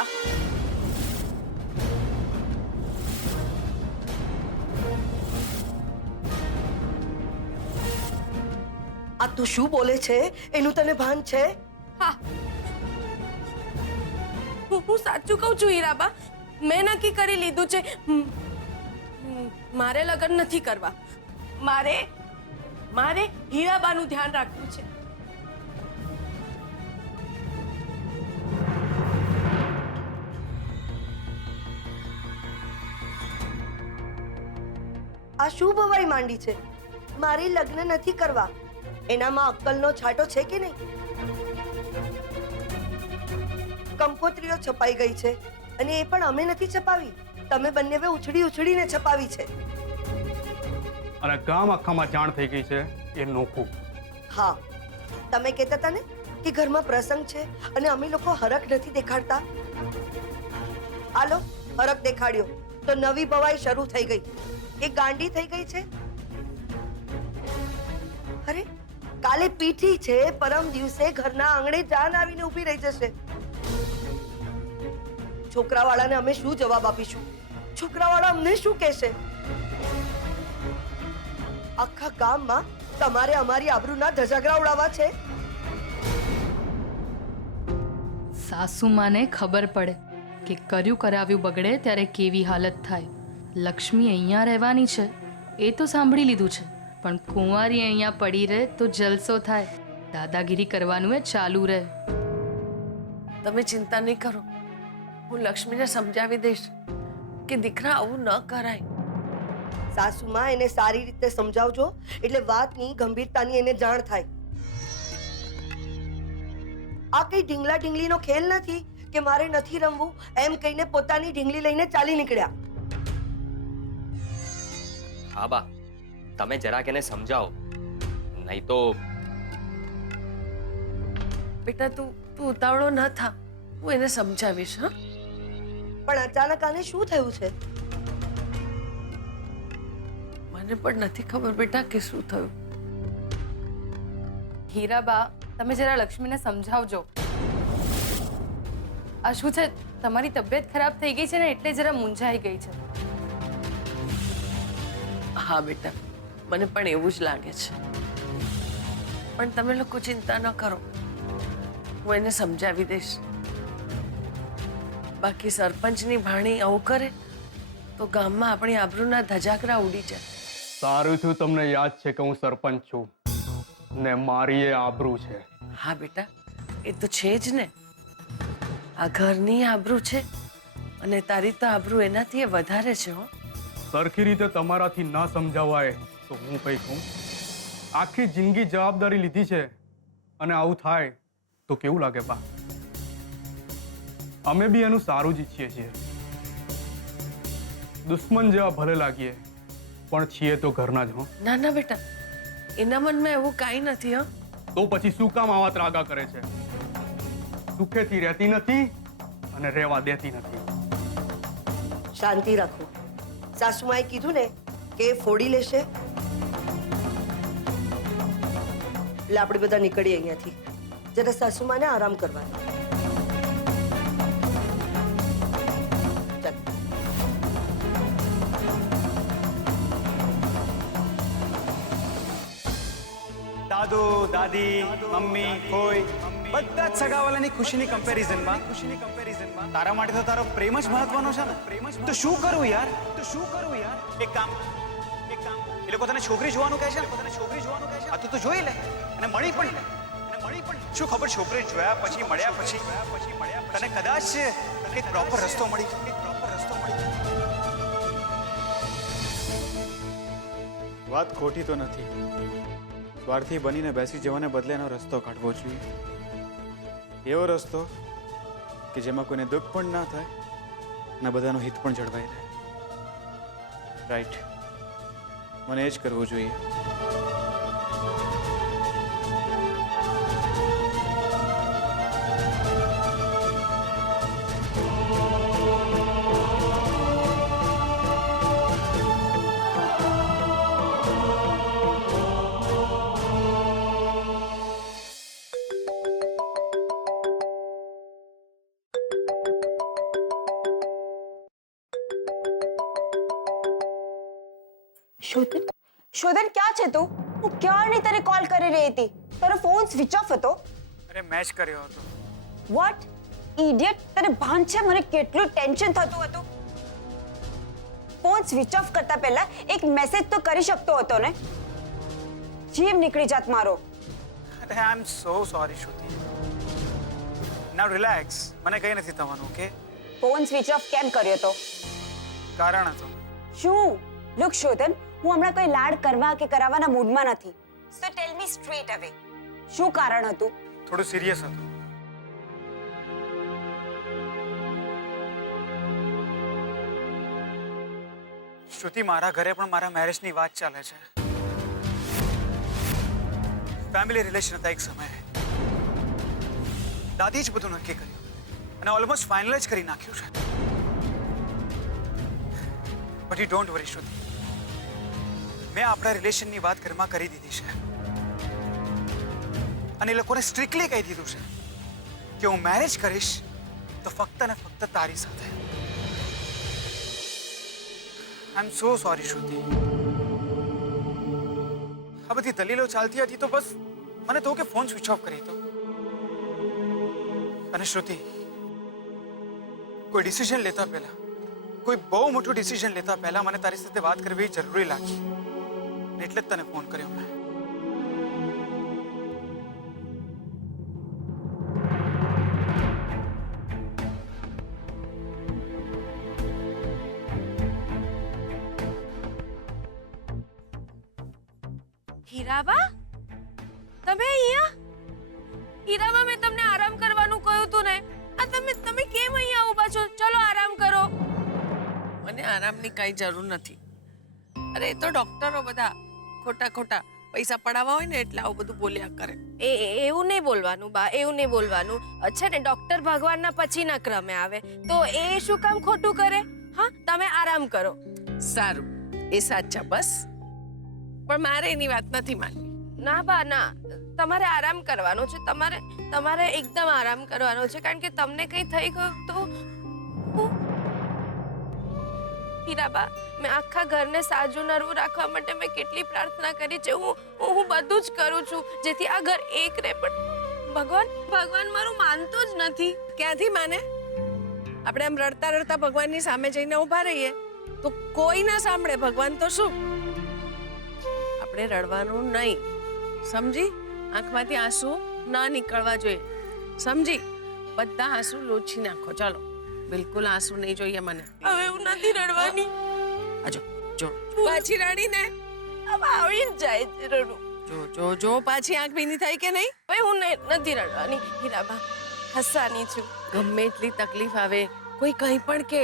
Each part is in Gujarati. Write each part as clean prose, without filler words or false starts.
કરવા. આ તું શું બોલે છે એનું તને ભાન છે? હા, હું સાચું કહું છું હીરાબા. મેં નક્કી કરી લીધું છે, મારે લગ્ન નથી કરવા. મારે હીરાબાનું ધ્યાન રાખવું છે. આ શું ભવાઈ માંડી છે? મારી લગ્ન નથી કરવા. એનામાં અક્કલનો છાંટો છે કે નહીં? કંકોત્રીઓ છપાઈ ગઈ છે અને એ પણ અમે નથી છપાવી, તમે બંનેવે ઉછળીને છપાવી છે. અને ગામ આખામાં જાણ થઈ ગઈ છે એ નોખું. હા, તમે કહેતા હતા ને કે ઘરમાં પ્રસંગ છે અને અમે લોકો હરખ નથી દેખાડતા. હાલો, હરખ દેખાડ્યો તો નવી ભવાઈ શરૂ થઈ ગઈ. એ ગાંડી થઈ ગઈ છે. અરે, કાલે પીઠી છે, પરમ દિવસે ઘરના આંગણે જાન આવીને ઊભી રહી જશે. છોકરાવાળાને અમે શું જવાબ આપીશું? છોકરાવાળા અમને શું કહેશે? આખા ગામમાં તમારે અમારી આબરૂના ધજાગરા ઉડાવવા છે. સાસુમાને ખબર પડે કે કર્યું કરાવ્યું બગડે ત્યારે કેવી હાલત થાય. લક્ષ્મી અહીંયા રહેવાની છે એ તો સાંભળી લીધું છે, પણ કુંવારી અહીંયા પડી રહે તો જલસો થાય. દાદાગીરી કરવાનું એ ચાલુ રહે. તમે ચિંતા નહીં કરો, હું લક્ષ્મીને સમજાવી દઈશ કે દીકરા આવું ન કરાય. સાસુમાં એને સારી રીતે સમજાવજો એટલે વાતની ગંભીરતાની એને જાણ થાય. આ કઈ ઢીંગલા ઢીંગલીનો ખેલ નથી કે મારે નથી રમવું એમ કહીને પોતાની ઢીંગલી લઈને ચાલી નીકળ્યા. હા બા, તમે જરાક એને સમજાવો, નહીં તો. બેટા તું ઉતાવળો ન થા, હું એને સમજાવીશ. હા, પણ અચાનક આને શું થયું છે? મને પણ નથી ખબર બેટા કે શું થયું. હીરાબા, તમે જરા લક્ષ્મીને સમજાવજો. આ શું છે, તમારી તબિયત ખરાબ થઈ ગઈ છે ને એટલે જરા મૂંઝાઈ ગઈ છે. હા બેટા, મને પણ એવું જ લાગે છે, પણ તમે લોકો ચિંતા ન કરો, હું એને સમજાવી દઈશ. બાકી સરપંચની ભાણી આવું કરે તો ગામમાં આપણી આબરૂના ધજાગરા ઉડી જાય. સારું થયું તમને યાદ છે કે હું સરપંચ છું ને મારી એ આબરૂ છે. હા બેટા, એ તો છે જ ને. આ ઘરની આબરૂ છે અને તારી તો આબરૂ એનાથી વધારે છે. હો, સરખી રીતે તમારાથી ના સમજાવાય તો હું કઈ કહું? આખી જિંદગી જવાબદારી લીધી છે અને આવું થાય તો કેવું લાગે બા? અમે બી એનું સારું જ ઈચ્છીએ છીએ. દુશ્મન જેવા ભલે લાગીએ પણ છીએ તો ઘરના જ. હો ના ના બેટા, એના મનમાં એવું કાંઈ નથી. હા, તો પછી શું કામ આવા ત્રાગા કરે છે? સુખેથી રહેતી નથી અને રહેવા દેતી નથી. શાંતિ રાખો. સાસુમાએ કીધું ને કે એ ફોડી લેશે એટલે આપણે બધા નીકળીએ અહીંયાથી. જરા સાસુમાને આરામ કરવાનો. ચાલ. દાદુ, દાદી, મમ્મી, કોઈ બધા જ સગાવાલાની ખુશીની કમ્પેરિઝનમાં તારા માટે તો તારો પ્રેમ જ મહત્વનો છે ને. તો શું કરવું યાર? એક કામ એ લોકો તને છોકરી જોવાનું કહે છે ને, આ તું તો જોઈ લે અને મળી પણ લે. શું ખબર, છોકરી જોયા પછી મળ્યા પછી તને કદાચ એક પ્રોપર રસ્તો મળી. વાત ખોટી તો નથી. સ્વાર્થી બનીને બેસી જવાને બદલે એનો રસ્તો કાઢવો જોઈએ. એવો રસ્તો કે જેમાં કોઈને દુઃખ પણ ના થાય અને બધાનું હિત પણ જળવાઈ રહે. રાઈટ, મને એ જ કરવું જોઈએ. શોધન શોધન ક્યાં છે તું? હું ક્યારની તને કોલ કરી રહી હતી, તારો ફોન સ્વિચ ઓફ હતો. અરે મેચ કર્યો હતો. વોટ ઇડિયટ, તને ભાન છે મને કેટલું ટેન્શન થતું હતું? ફોન સ્વિચ ઓફ કરતા પહેલા એક મેસેજ તો કરી શકતો હતો ને. જીવ નીકળી જાત મારો. અરે આઈ એમ સો સોરી શ્રુતિ. નાઉ રિલેક્સ. મને કંઈ નથી થવાનું. ઓકે? ફોન સ્વિચ ઓફ કેમ કર્યો તો? કારણ હતું. શું? લુક શોધન, હું હમણાં કોઈ લાડ કરવા કે કરાવવાના મૂડમાં નથી. સો ટેલ મી સ્ટ્રેટ અવે, શું કારણ હતું? થોડું સિરિયસ હતું. શ્રુતિ, મારા ઘરે પણ મારા મેરેજની વાત ચાલે છે. ફેમિલી રિલેશન હતા એક સમયે. દાદી જ બધું નક્કી કર્યું અને ઓલમોસ્ટ ફાઇનલ જ કરી નાખ્યું છે. બટ યુ ડોન્ટ વરી શ્રુતિ, મેં આપણા રિલેશનની વાત ઘરમાં કરી દીધી છે અને એ લોકોને સ્ટ્રિક્ટલી કહી દીધું છે કે હું મેરેજ કરીશ તો ફક્ત ને ફક્ત તારી સાથે. આઈ એમ સો સોરી શ્રુતિ. આ બધી દલીલો ચાલતી હતી તો બસ મને તો કે ફોન સ્વિચ ઓફ કરી દો. અને શ્રુતિ, કોઈ ડિસિઝન લેતા પહેલા, કોઈ બહુ મોટું ડિસિઝન લેતા પહેલા મને તારી સાથે વાત કરવી જરૂરી લાગી, એટલે જ તને ફોન કર્યો મેં. હીરાબા, તમે અહીંયા? હીરાબા, મેં તમને આરામ કરવાનું કહ્યું હતું ને. આ તમે કેમ અહીંયા ઊભા છો? ચલો આરામ કરો. મને આરામની કઈ જરૂર નથી. અરે એ તો ડોક્ટરો બધા ખોટા ખોટા પૈસા પડાવવા હોય ને એટલે આવું બધું બોલ્યા કરે. એવું નહીં બોલવાનું બા, એવું નહીં બોલવાનું. છે ને, ડોક્ટર ભગવાનના પછીના ક્રમે આવે તો એ શું કામ ખોટું કરે? હા, તમે આરામ કરો. સારું, એ સાચા બસ. પણ મારે એની વાત નથી માનવી. ના બા ના, તમારે આરામ કરવાનો છે. તમારે એકદમ આરામ કરવાનો છે, કારણ કે તમને કંઈ થઈ ગયું તો હીરાબા, મેં આખા ઘરને સાજું નરવું રાખવા માટે મેં કેટલી પ્રાર્થના કરી છે. હું બધું જ કરું છું જેથી આ ઘર એક રહે, પણ ભગવાન મારું માનતો જ નથી. ક્યાંથી માને? આપણે આમ રડતા રડતા ભગવાનની સામે જઈને ઊભા રહીએ તો કોઈ ના સાંભળે. ભગવાન તો શું, આપણે રડવાનું નહીં, સમજી? આંખમાંથી આંસુ ના નીકળવા જોઈએ, સમજી? બધા આંસુ લોચી નાખો. ચાલો, બિલકુલ આંસુ નહીં જોઈએ મને. હવે હું નથી રડવાની. આજો જો પાછી રડી ને હવે આવી જ જાય છે રડું. જો પાછી આંખ ભીની થાય કે નહીં? હવે હું નથી રડવાની હીરાબા, હસવાની છું. ગમે એટલી તકલીફ આવે, કોઈ કંઈ પણ કે,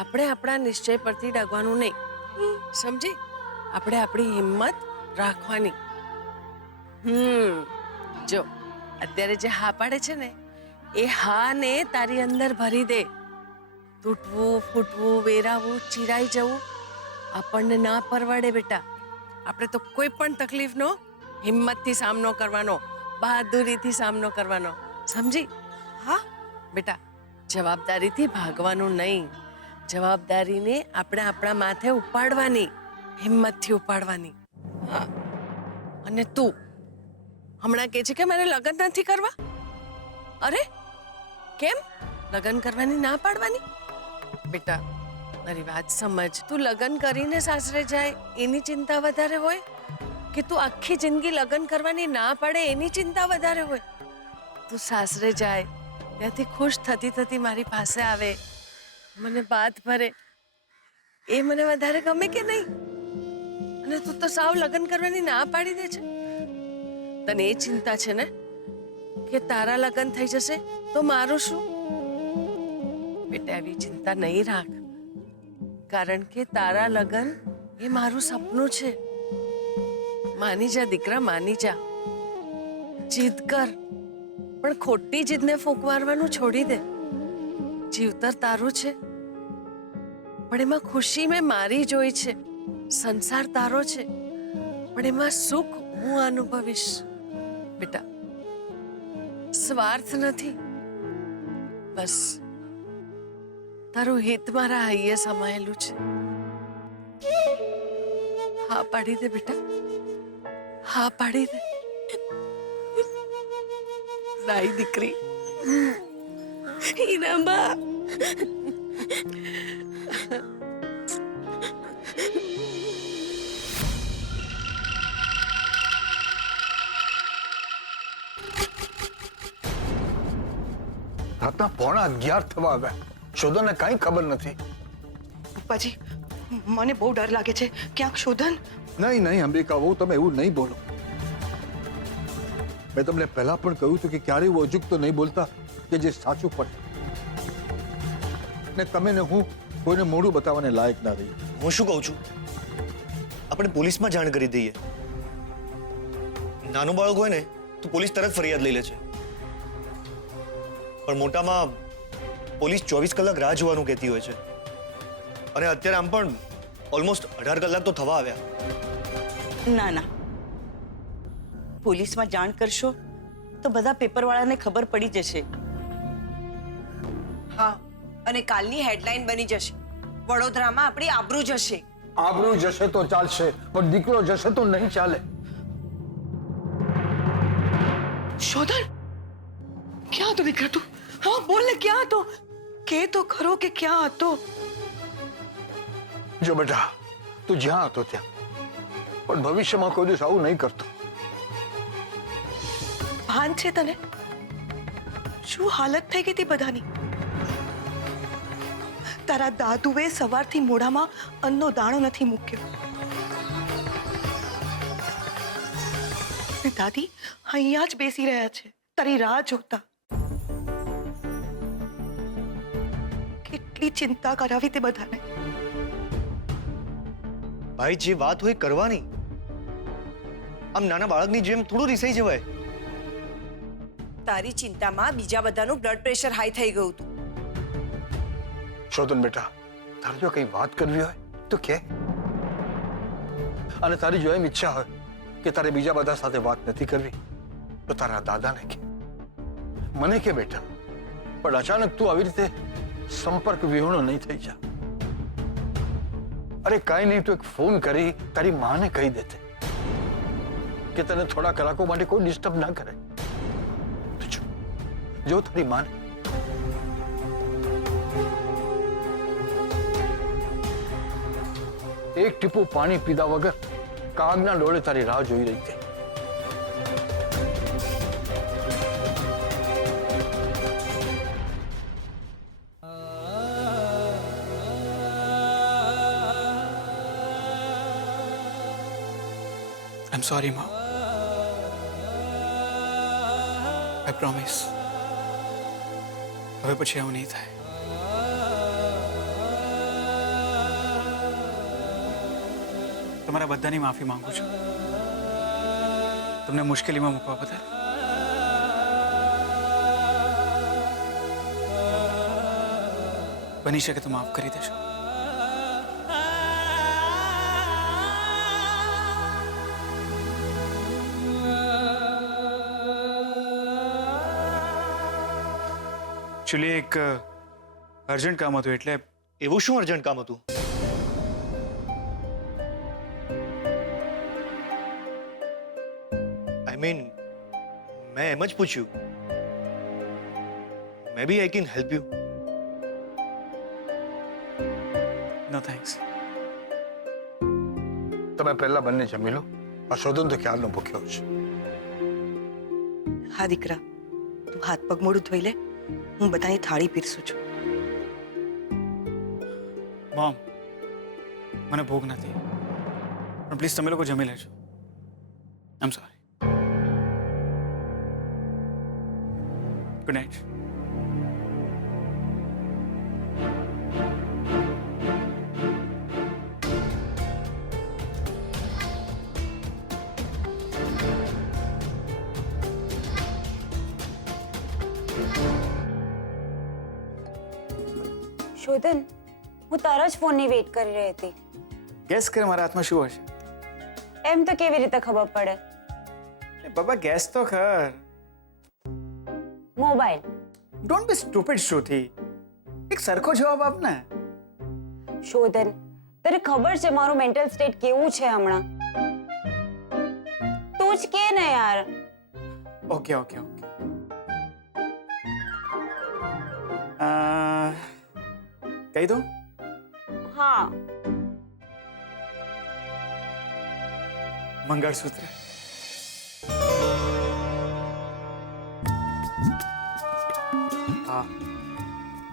આપણે આપણા નિશ્ચય પરથી ડગવાનું નહીં, સમજી? આપણે આપણી હિંમત રાખવાની. જો અત્યારે જે હા પાડે છે ને, એ હા ને તારી અંદર ભરી દે. તૂટવું, ફૂટવું, વેરાવું, ચીરાઈ જવું આપણને ના પરવડે બેટા. આપણે તો કોઈ પણ તકલીફનો હિંમતથી સામનો કરવાનો, બહાદુરીથી સામનો કરવાનો, સમજી? હા બેટા, જવાબદારીથી ભાગવાનું નહીં, જવાબદારીને આપણે આપણા માથે ઉપાડવાની, હિંમતથી ઉપાડવાની. હા, અને તું હમણાં કહે છે કે મારે લગ્ન નથી કરવા? અરે કેમ લગ્ન કરવાની ના પાડવાની? બેટા મારી વાત સમજ. તું લગ્ન કરીને સાસરે જાય એની ચિંતા વધારે હોય કે તું આખી જિંદગી લગ્ન કરવાની ના પાડે એની ચિંતા વધારે હોય? તું સાસરે જાય ત્યાંથી ખુશ થતી થતી મારી પાસે આવે, મને બાત ભરે, એ મને વધારે ગમે કે નહીં? અને તું તો સાવ લગ્ન કરવાની ના પાડી દે છે. તને એ ચિંતા છે ને કે તારા લગ્ન થઈ જશે તો મારું શું? બેટા એવી ચિંતા નહીં રાખ, કારણ કે તારા લગ્ન એ મારું સપનું છે. માની જા દીકરા, માની જા. જીદ કર, પણ ખોટી જીદને ફૂંકવારવાનું છોડી દે. જીવતર તારું છે, પણ એમાં ખુશી મેં મારી જોઈ છે. સંસાર તારો છે, પણ એમાં સુખ હું અનુભવીશ. બેટા સ્વાર્થ નથી, બસ તારું હિત મારા હૈયે સમાયેલું છે. હા પાડી દે બેટા, હા પાડી દે. નાઈ દીકરી. હીરાબા રાતના 11:15 થવા આવ્યા. શોધનને કાંઈ ખબર નથી. પપ્પાજી મને બહુ ડર લાગે છે. ક્યાંક શોધન. નહીં નહીં અંબિકા વહુ, તમે એવું નહીં બોલો. મેં તમને પહેલા પણ કહ્યું હતું કે ક્યારેય એવું અજુગતું નહીં બોલતા કે જે સાચું પડે. ને તમે ને હું કોઈને મોઢું બતાવવાને લાયક ના રહી. હું શું કહું છું, આપણે પોલીસમાં જાણ કરી દઈએ. નાનું બાળક હોય ને તો પોલીસ તરત ફરિયાદ લઈ લે છે, પણ મોટામાં પોલીસ 24 કલાક રાહ જોવાનું કહેતી હોય છે. અને અત્યારે આમ પણ ઓલમોસ્ટ 18 કલાક તો થવા આવ્યા. ના ના, પોલીસમાં જાણ કરશો તો બધા પેપરવાળાને ખબર પડી જશે. હા, અને કાલની હેડલાઇન બની જશે. વડોદરામાં આપણી આબરૂ જશે. આબરૂ જશે તો ચાલશે, પણ દીકરો જશે તો નહીં ચાલે. શોધન ક્યાં હતો દીકરા તું? હા બોલ ને, ક્યાં હતો? કે તો ખરો કે ક્યાં હતો? જો બેટા, તું જ્યાં હતો ત્યાં, પણ ભવિષ્યમાં કોઈ દિવસ આવું નહીં કરતો. ભાન છે તને? શું હાલત થઈ ગઈ હતી બધાની? તારા દાદુએ સવારથી મોઢામાં અન્નનો દાણો નથી મૂક્યો. ને દાદી અહીંયા જ બેસી રહ્યા છે તારી રાહ જોતા. કેટલી ચિંતા કરાવી તે બધાને. ભાઈ, જે વાત હોય કરવાની. આમ નાના બાળકની જેમ થોડું રિસાઈ જવાય. તારી ચિંતામાં બીજા બધાનું બ્લડ પ્રેશર હાઈ થઈ ગયું હતું. શોધન બેટા, તારે જો કઈ વાત કરવી હોય તો કે. અને તારી જો એમ ઈચ્છા હોય કે તારે બીજા બધા સાથે વાત નથી કરવી તો તારા દાદાને કે, મને કે બેટા. પણ અચાનક તું આવી રીતે સંપર્ક વિહોણો નહીં થઈ જા. અરે કાંઈ નહીં, તું એક ફોન કરી તારી માને કહી દેતે કે તને થોડા કલાકો માટે કોઈ ડિસ્ટર્બ ના કરે. જો તારી માને. એક ટીપું પાણી પીધા વગર કાગના ડોળે તારી રાહ જોઈ રહી હતી. I'm sorry, Mom. I promise. હવે પછી આવું નહીં થાય. તમારા બધાની માફી માંગુ છું, તમને મુશ્કેલીમાં મૂકવા બદલ. બની શકે તો માફ કરી દેશો. એકચ્યુઅલી એક અર્જન્ટ કામ હતું, એટલે. એવું શું અર્જન્ટ કામ હતું? આઈ મીન, મેં એમ જ પૂછ્યું. Maybe I can help you. No thanks. તમે પહેલા બંને જમી લો. આ શોધન તો ક્યારનો ભૂખ્યો છે. હા દીકરા, તું હાથ પગ મોઢું ધોઈ લે. હું બધાની થાળી પીરસું છું. મોમ, મને ભૂખ નથી, પણ પ્લીઝ તમે લોકો જમી લેજો. I am sorry. Good night. Shodhan, હું તારા જ ફોનની વેઇટ કરી રહી હતી. ગેસ કર મારા હાથમાં શું હશે. એમ તો કેવી રીતે ખબર પડે? બાબા, ગેસ તો કર. મોબાઈલ. ડોન્ટ બી સ્ટુપિડ, શ્રુતિ. એક સરખો જવાબ આપ ને. શોધન, તને ખબર છે મારું મેન્ટલ સ્ટેટ કેવું છે હમણાં? તું જ કે ને યાર. ઓકે ઓકે ઓકે કહી દો. હા. મંગળસૂત્ર. હા,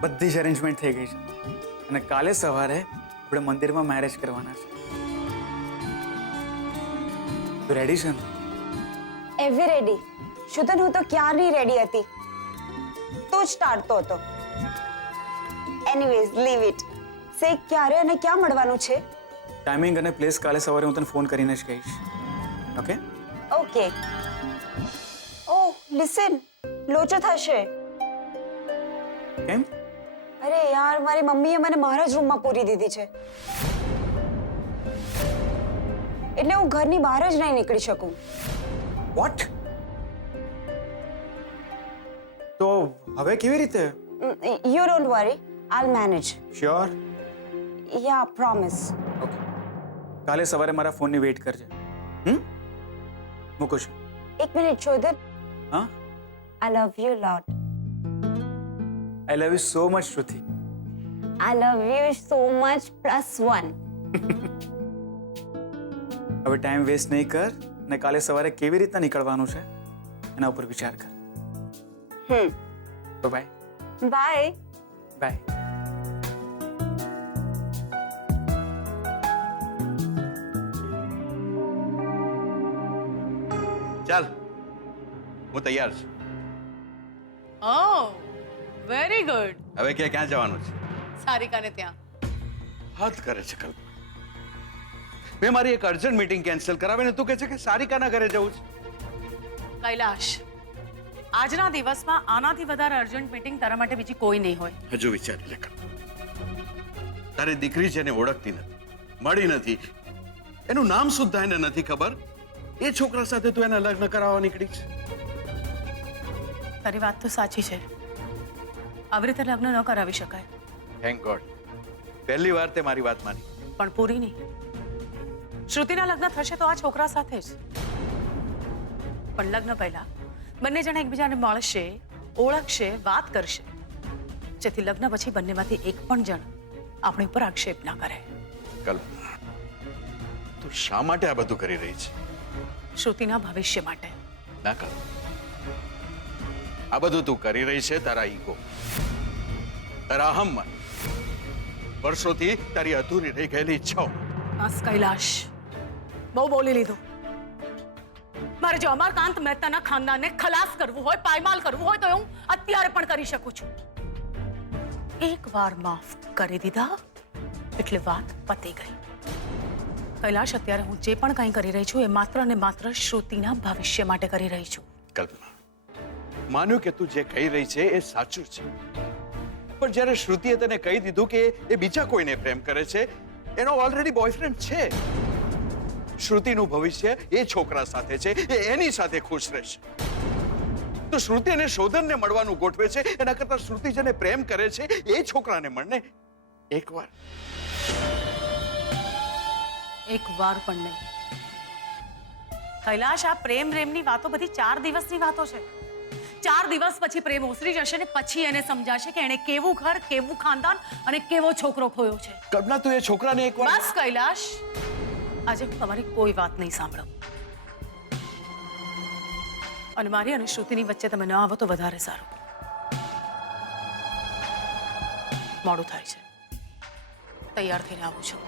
બધી જ અરેન્જમેન્ટ થઈ ગઈ છે અને કાલે સવારે આપણે મંદિરમાં મેરેજ કરવાના છે. તું રેડી છે ને? એવી રેડી? શુતન, હું તો ક્યારની રેડી હતી. તું જ ટાળતો હતો. Anyways leave it. સે ક્યારે અને ક્યાં મળવાનું છે? ટાઈમિંગ અને પ્લેસ કાલે સવારે હું તને ફોન કરીને જ કહીશ. ઓકે? ઓકે. ઓહ લિસન, લોચો થશે. કેમ? અરે યાર, મારી મમ્મીએ મને મારા જ રૂમમાં પૂરી દીધી છે, એટલે હું ઘરની બહાર જ નહીં નીકળી શકું. વોટ? તો હવે કેવી રીતે? You don't worry, I'll manage. Sure? Yeah, promise. Okay, કાલે સવારે મારા ફોનની વેઇટ કરજે. મૂકું છું. એક મિનિટ શોધન. હા? I love you lot. I love you so much Shruti. I love you so much +1. હવે ટાઈમ વેસ્ટ નહીં કર અને કાલે સવારે કેવી રીતના નીકળવાનું છે એના ઉપર વિચાર કર. તો બાય. બાય. બાય. ચાલ, હું તૈયાર છું. ઓહ, વેરી ગુડ. હવે ક્યાં જવાનું છે? સારિકાને ત્યાં. હદ કરે છે કલ્પના. મેં મારી એક અર્જન્ટ મીટિંગ કેન્સલ કરાવીને તું કહે છે કે સારિકાના ઘરે જવું છે. કૈલાશ, આજના દિવસમાં આનાથી વધારે અર્જન્ટ મીટિંગ તારા માટે બીજી કોઈ નહીં હોય. હજુ વિચારી લે કલ્પના. તારી દીકરી છે એને ઓળખતી નથી, મળી નથી, એનું નામ સુદ્ધા એને નથી ખબર. એ છોકરા સાથે તું એના લગ્ન કરાવવા નીકળી છે. તારી વાત તો સાચી છે. આવી રીતે લગ્ન ન કરાવી શકાય. થેન્ક ગોડ, પહેલી વાર તે મારી વાત માની. પણ પૂરી નહીં. શ્રુતિના લગ્ન થશે તો આ છોકરા સાથે જ. પણ લગ્ન પહેલા બંને જણા એકબીજાને મળશે, ઓળખશે, વાત કરશે, જેથી લગ્ન પછી બંનેમાંથી એક પણ જણ આપણી ઉપર આક્ષેપ ના કરે. કલ્પના, તું શા માટે આ બધું કરી રહી છે? શ્રુતિના ભવિષ્ય માટે. ના કર. આ બધું તું કરી રહી છે તારા ઈગો, તારા અહમ માટે, વર્ષોથી તારી અધૂરી રહી ગયેલી ઈચ્છાઓ. બસ કૈલાશ, બહુ બોલી લીધું. મારે જો અમરકાંત મહેતાના ખાનદાનને ખલાસ કરવું હોય, પાયમાલ કરવું હોય તો હું અત્યારે પણ કરી શકું છું. એકવાર માફ કરી દીધા એટલે વાત પતી ગઈ. કૈલાશ, અત્યારે હું જે પણ કંઈ કરી રહી છું એ માત્ર ને માત્ર શ્રુતિના ભવિષ્ય માટે કરી રહી છું. કલ્પના, માન્યું કે તું જે કહી રહી છે એ સાચું છે, પણ જ્યારે શ્રુતિએ તને કહી દીધું કે એ બીજા કોઈને પ્રેમ કરે છે, એનો ઓલરેડી બોયફ્રેન્ડ છે, શ્રુતિનું ભવિષ્ય એ છોકરા સાથે છે, એ એની સાથે ખુશ રહેશે. તો શ્રુતિ અને શોધનને મળવાનું ગોઠવે છે, એના કરતા શ્રુતિ જેને પ્રેમ કરે છે એ છોકરાને મળને એકવાર. એક વાર પણ નહીં. કૈલાશ, આ પ્રેમની વાતો બધી 4 દિવસની વાતો છે. 4 દિવસ પછી પ્રેમ ઓસરી જશે ને પછી એને સમજાશે કે એને કેવું ઘર, કેવું ખાનદાન અને કેવો છોકરો ખોયો છે. કલ્પના, તું એ છોકરાને એકવાર... બસ કૈલાશ, આજે હું તમારી કોઈ વાત નહીં સાંભળું. અને મારી અને શ્રુતિની વચ્ચે તમે ન આવો તો વધારે સારું. મોડું થાય છે, તૈયાર થઈને આવું છું.